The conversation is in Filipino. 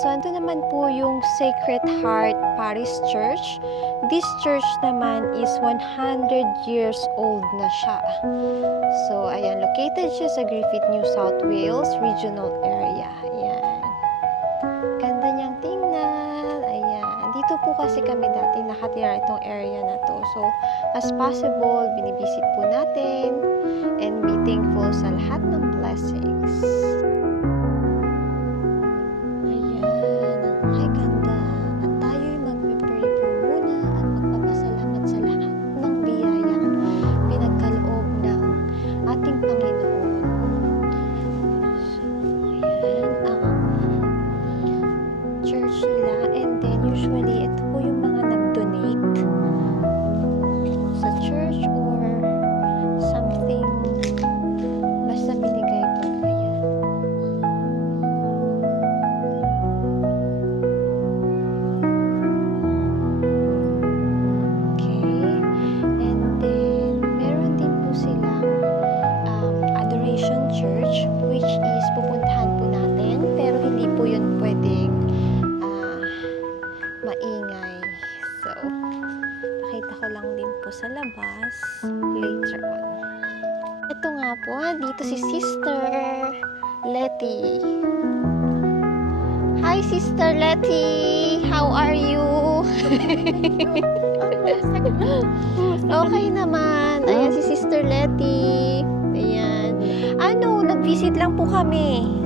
So, ito naman po yung Sacred Heart Parish Church. This church naman is 100 years old na siya. So, ayan, located siya sa Griffith, New South Wales Regional Area. Ayan. Ganda niyang tingnan. Ayan. Dito po kasi kami dati nakatira itong area na to. So, as possible, binibisit po natin and be thankful sa lahat ng blessings. Usually, ito po yung mga nag-donate sa church or something. Basta binigay po. Ayan. Okay. And then, meron din po silang adoration church, which is pupuntahan po natin. Pero hindi po yun pwedeng maingay. So, pakita ko lang din po sa labas later on. Ito nga po, dito si Sister Letty. Hi, Sister Letty! How are you? Okay naman. Ayan si Sister Letty. Ayan. Nag-visit lang po kami.